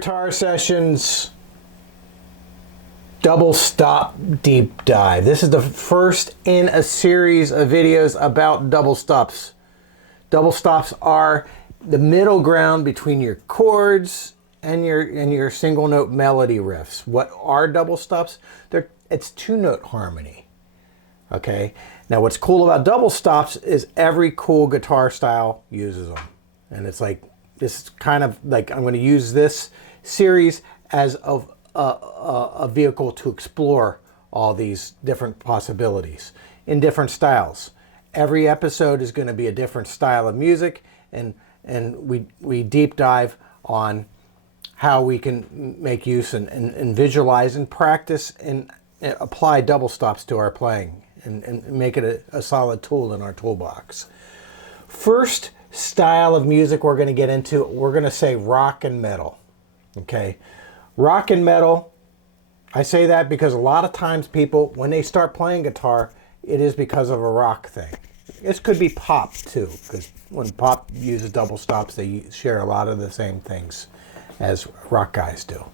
Guitar Sessions double stop deep dive. This is the first in a series of videos about double stops. Double stops are the middle ground between your chords and your single note melody riffs. What are double stops? It's two note harmony. Okay. Now what's cool about double stops is every cool guitar style uses them. And it's like, this is kind of like, I'm going to use this series as a vehicle to explore all these different possibilities in different styles. Every episode is going to be a different style of music, and we deep dive on how we can make use and visualize and practice and apply double stops to our playing and make it a solid tool in our toolbox. First style of music we're going to get into, we're going to say rock and metal. Okay, rock and metal, I say that because a lot of times people, when they start playing guitar, it is because of a rock thing. This could be pop too, because when pop uses double stops, they share a lot of the same things as rock guys do.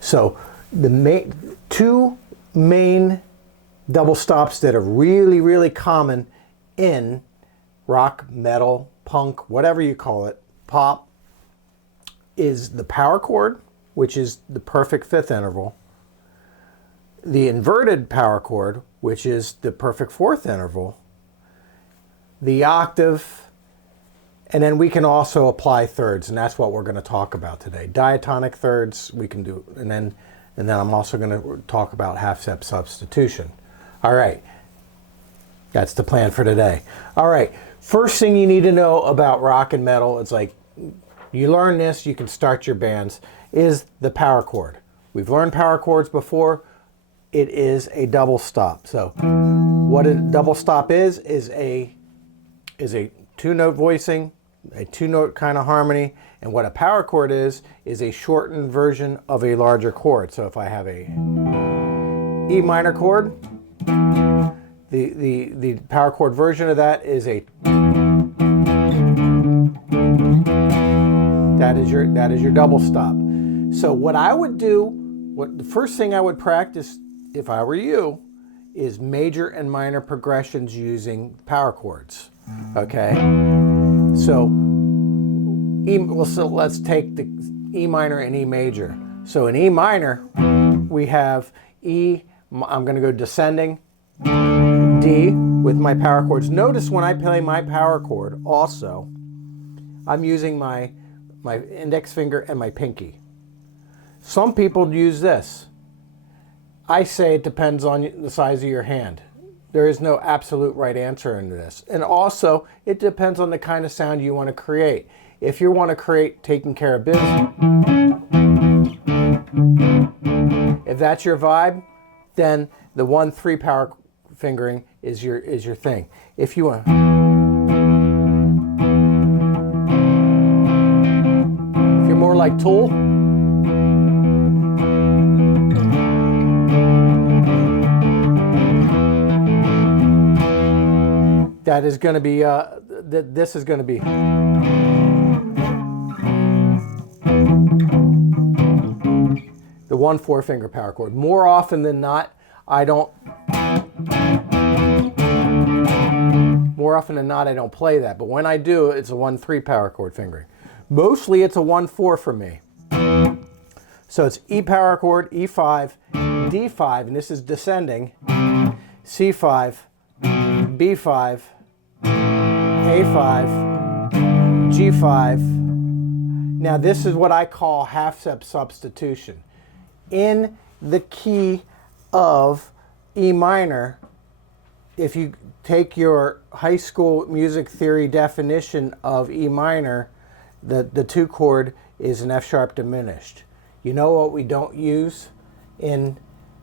So the two main double stops that are really, really common in rock, metal, punk, whatever you call it, pop, is the power chord, which is the perfect fifth interval, the inverted power chord, which is the perfect fourth interval, the octave, and then we can also apply thirds, and that's what we're going to talk about today. Diatonic thirds we can do, and then I'm also going to talk about half step substitution. All right, that's the plan for today. All right, first thing you need to know about rock and metal, it's like you learn this, you can start your bands, is the power chord. We've learned power chords before. It is a double stop. So what a double stop is a two-note voicing, a two-note kind of harmony, and what a power chord is a shortened version of a larger chord. So if I have a E minor chord, the power chord version of that is a that is your double stop. So what I would do, the first thing I would practice if I were you, is major and minor progressions using power chords. Okay, so let's take the E minor and E major. So in E minor, we have E. I'm going to go descending, D with my power chords. Notice when I play my power chord, also, I'm using my index finger and my pinky. Some people use this. I say it depends on the size of your hand. There is no absolute right answer in this. And also, it depends on the kind of sound you want to create. If you want to create taking care of business, if that's your vibe, then the 1-3 power fingering is your thing. If you want, if you're more like Tool, that is going to be this is going to be the 1-4 finger power chord. More often than not, I don't play that, but when I do, it's a 1-3 power chord fingering. Mostly it's a 1-4 for me. So it's E power chord, E5, D5, and this is descending, C5, B5, A5, G5. Now this is what I call half step substitution. In the key of E minor, if you take your high school music theory definition of E minor, the 2 chord is an F sharp diminished. You know what we don't use in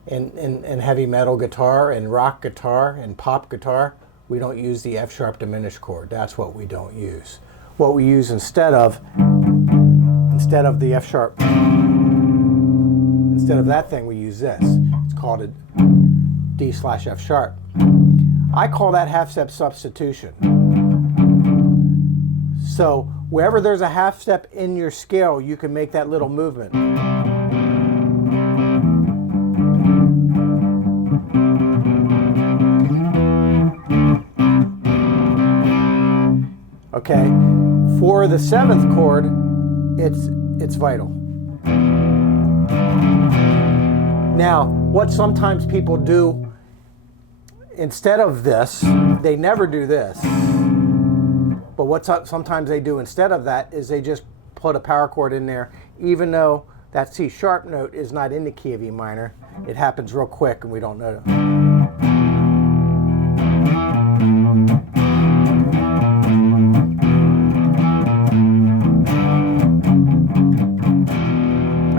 heavy metal guitar and rock guitar and pop guitar? We don't use the F sharp diminished chord. That's what we don't use. What we use instead of the F sharp, instead of that thing, we use this. It's called a D/F sharp. I call that half step substitution. So wherever there's a half step in your scale, you can make that little movement. Okay, for the 7th chord, it's vital. Now, what sometimes people do instead of this, they never do this, but what sometimes they do instead of that is they just put a power chord in there, even though that C sharp note is not in the key of E minor. It happens real quick and we don't know.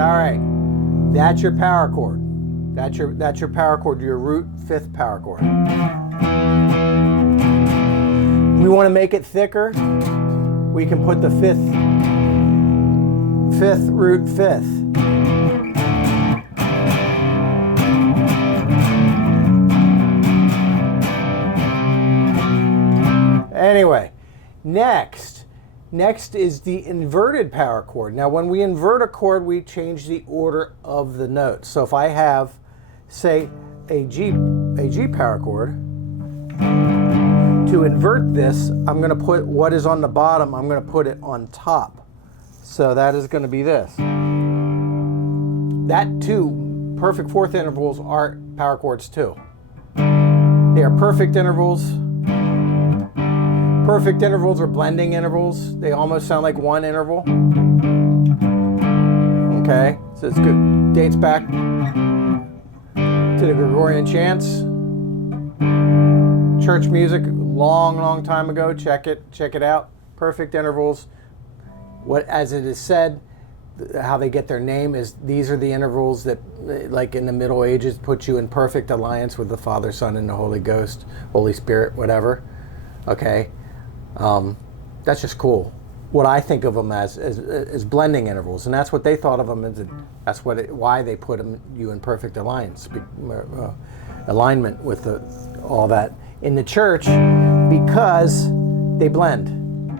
All right, that's your power chord. That's your power chord, your root 5th power chord. We want to make it thicker. We can put the 5th root 5th. Anyway, next is the inverted power chord. Now, when we invert a chord, we change the order of the notes. So if I have, say, a G power chord, to invert this, I'm going to put what is on the bottom, I'm going to put it on top. So that is going to be this. That too, perfect 4th intervals are power chords too. They are perfect intervals. Perfect intervals are blending intervals. They almost sound like one interval. Okay, so it's good. Dates back to the Gregorian chants. Church music, long time ago. Check it out. Perfect intervals. What, as it is said, how they get their name is these are the intervals that, like in the Middle Ages, put you in perfect alliance with the Father, Son, and the Holy Ghost, Holy Spirit, whatever. Okay. That's just cool. What I think of them as blending intervals, and that's what they thought of them as. That's why they put you in perfect alliance, alignment with all that in the church, because they blend.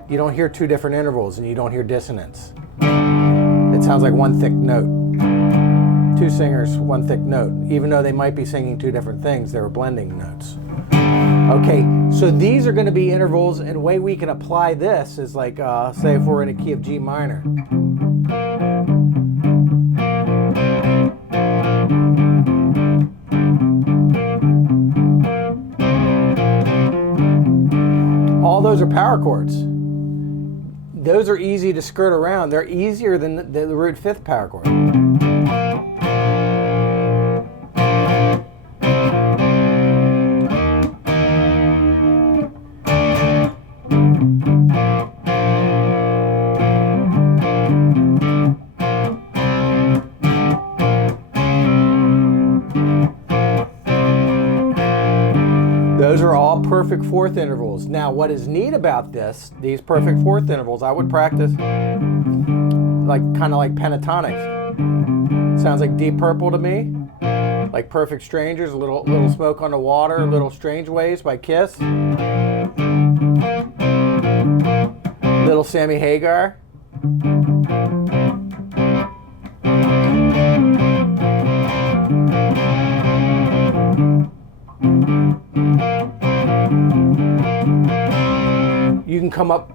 You don't hear two different intervals, and you don't hear dissonance. It sounds like one thick note. Two singers, one thick note. Even though they might be singing two different things, they were blending notes. Okay, so these are going to be intervals, and the way we can apply this is like, say if we're in a key of G minor. All those are power chords. Those are easy to skirt around. They're easier than the root 5th power chord. Those are all perfect 4th intervals. Now, what is neat about these perfect 4th intervals, I would practice kind of like pentatonics. Sounds like Deep Purple to me. Like Perfect Strangers, a little Smoke on the Water, Little Strange Ways by Kiss. Little Sammy Hagar. You can come up.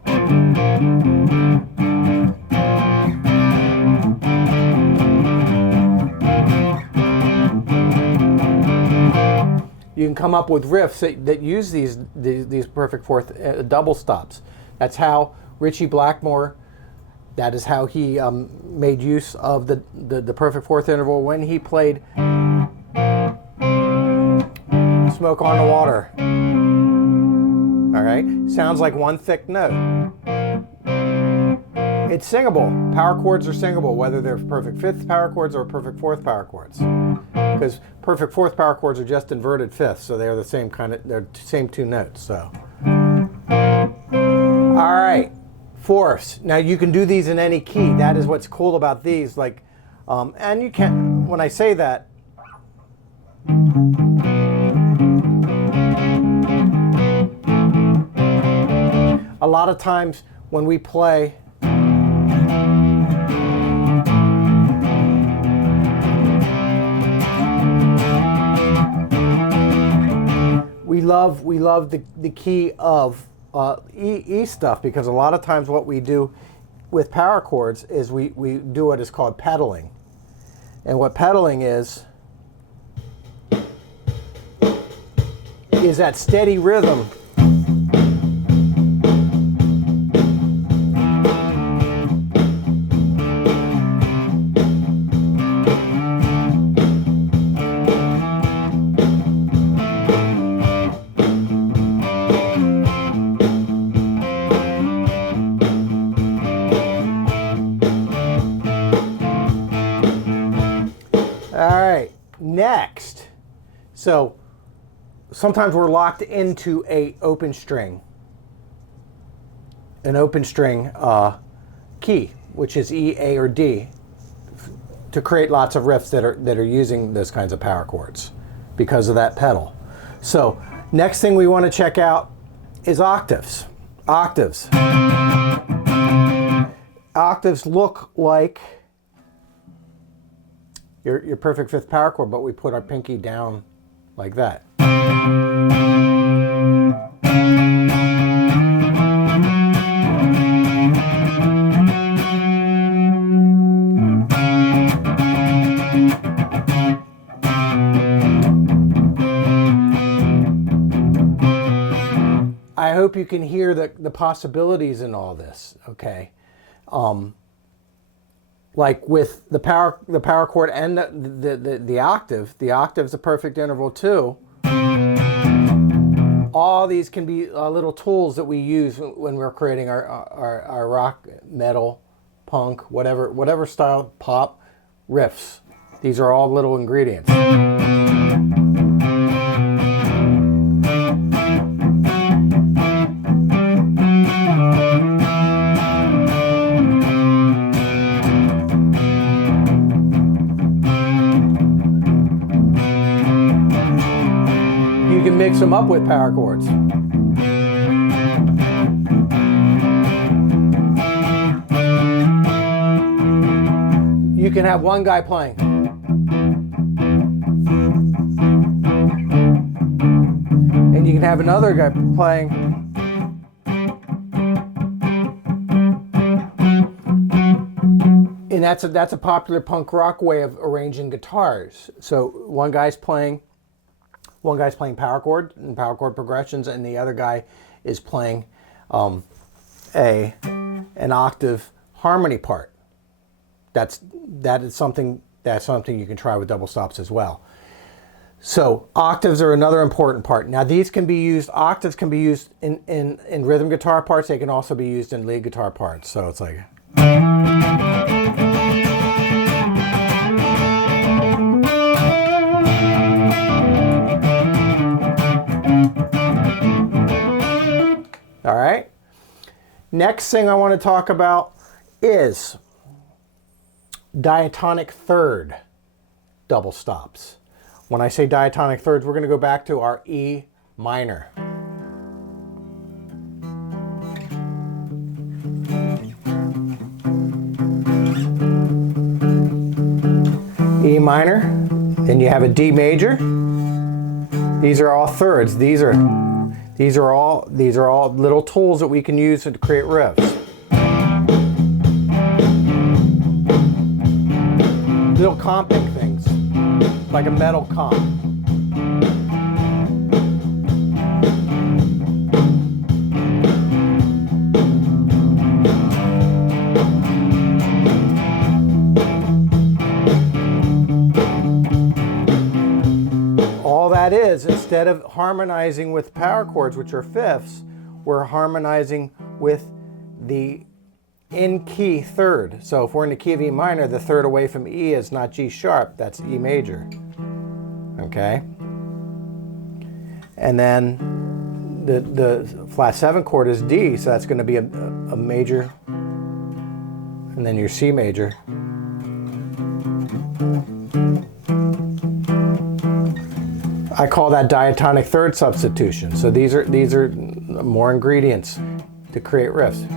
You can come up with riffs that use these perfect 4th double stops. That's how Ritchie Blackmore. That is how he made use of the perfect 4th interval when he played Smoke on the Water. All right, sounds like one thick note. It's singable. Power chords are singable, whether they're perfect 5th power chords or perfect 4th power chords. Because perfect 4th power chords are just inverted 5th, so they're the same they're same two notes. So, all right, 4ths. Now you can do these in any key. That is what's cool about these. And you can. When I say that. A lot of times when we play love the key of E stuff, because a lot of times what we do with power chords is we do what is called pedaling. And what pedaling is that steady rhythm. All right, next. So sometimes we're locked into an open string key, which is E, A, or D, to create lots of riffs that are using those kinds of power chords because of that pedal. So next thing we want to check out is octaves. Octaves. Octaves look like your perfect fifth power chord, but we put our pinky down like that. I hope you can hear the possibilities in all this, okay? Like with the power chord and the octave, the octave's a perfect interval too. All these can be little tools that we use when we're creating our rock, metal, punk, whatever style, pop, riffs. These are all little ingredients. You can mix them up with power chords. You can have one guy playing. And you can have another guy playing. And that's a popular punk rock way of arranging guitars. So one guy's playing power chord and power chord progressions, and the other guy is playing an octave harmony part. That is something you can try with double stops as well. So octaves are another important part. Now these can be used, octaves can be used in rhythm guitar parts. They can also be used in lead guitar parts. So it's like. All right. Next thing I want to talk about is diatonic third double stops. When I say diatonic thirds, we're going to go back to our E minor. E minor, then you have a D major. These are all thirds. These are all little tools that we can use to create riffs. Little comping things, like a metal comp. All that is, instead of harmonizing with power chords, which are fifths, we're harmonizing with the in-key third. So if we're in the key of E minor, the third away from E is not G sharp, that's E major. Okay? And then the flat 7 chord is D, so that's going to be a major, and then your C major. I call that diatonic third substitution. So these are more ingredients to create riffs.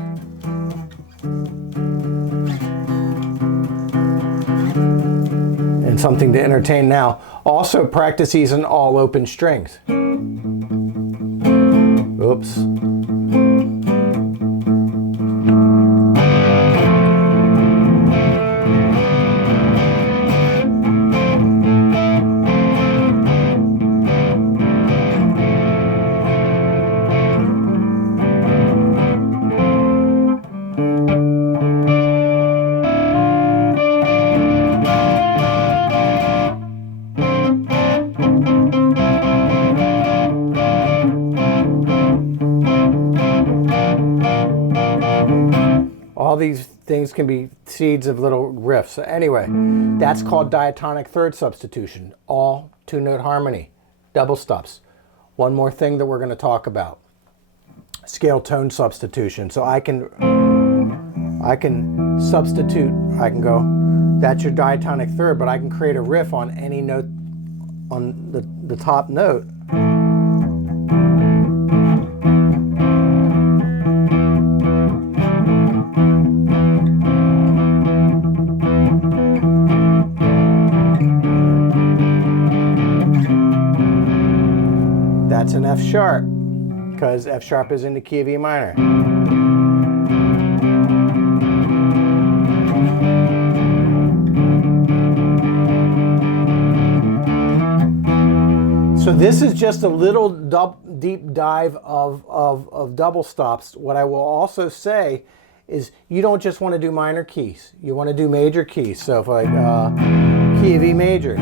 And something to entertain now. Also practice these in all open strings. Oops. All these things can be seeds of little riffs. So anyway, that's called diatonic third substitution. All two-note harmony, double stops. One more thing that we're going to talk about, scale tone substitution. So I can substitute, I can go, that's your diatonic third, but I can create a riff on any note, on the top note. That's an F sharp, because F sharp is in the key of E minor. So this is just a little deep dive of double stops. What I will also say is you don't just want to do minor keys. You want to do major keys. So if like key of E major.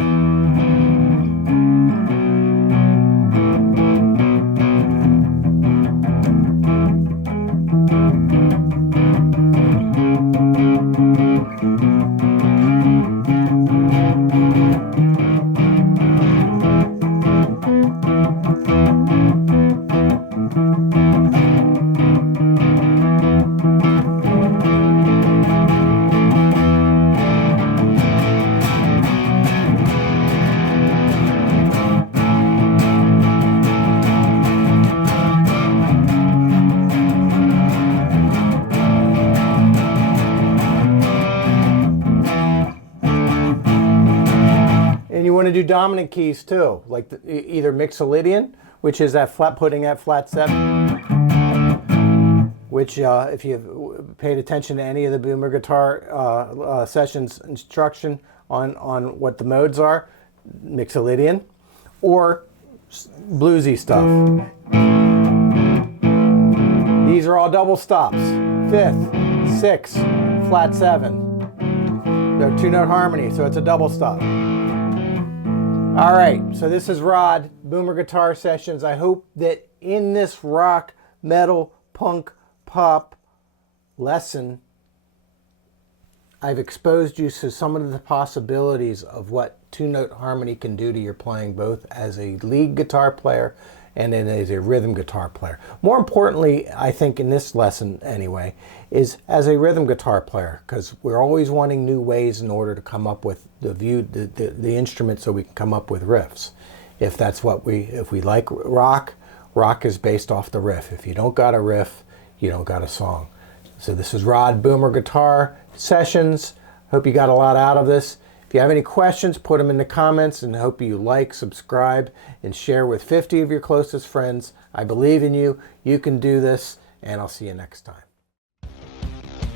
You want to do dominant keys too, like either Mixolydian, which is that flat, putting that flat 7, which if you've paid attention to any of the Boomer Guitar sessions instruction on what the modes are, Mixolydian, or bluesy stuff. These are all double stops, 5th, 6th, flat 7. They're two-note harmony, so it's a double stop. All right, so this is Rod, Boomer Guitar Sessions. I hope that in this rock, metal, punk, pop lesson, I've exposed you to some of the possibilities of what two-note harmony can do to your playing, both as a lead guitar player and then as a rhythm guitar player. More importantly, I think in this lesson anyway, is as a rhythm guitar player, because we're always wanting new ways in order to come up with the instrument so we can come up with riffs. If that's what if we like rock, rock is based off the riff. If you don't got a riff, you don't got a song. So this is Rod, Boomer Guitar Sessions. Hope you got a lot out of this. If you have any questions, put them in the comments, and I hope you like, subscribe, and share with 50 of your closest friends. I believe in you. You can do this, and I'll see you next time.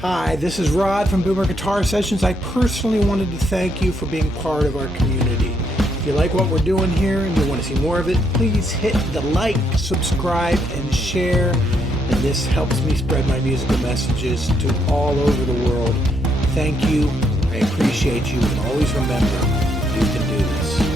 Hi, this is Rod from Boomer Guitar Sessions. I personally wanted to thank you for being part of our community. If you like what we're doing here and you want to see more of it, please hit the like, subscribe, and share. And this helps me spread my musical messages to all over the world. Thank you. I appreciate you, and always remember, you can do this.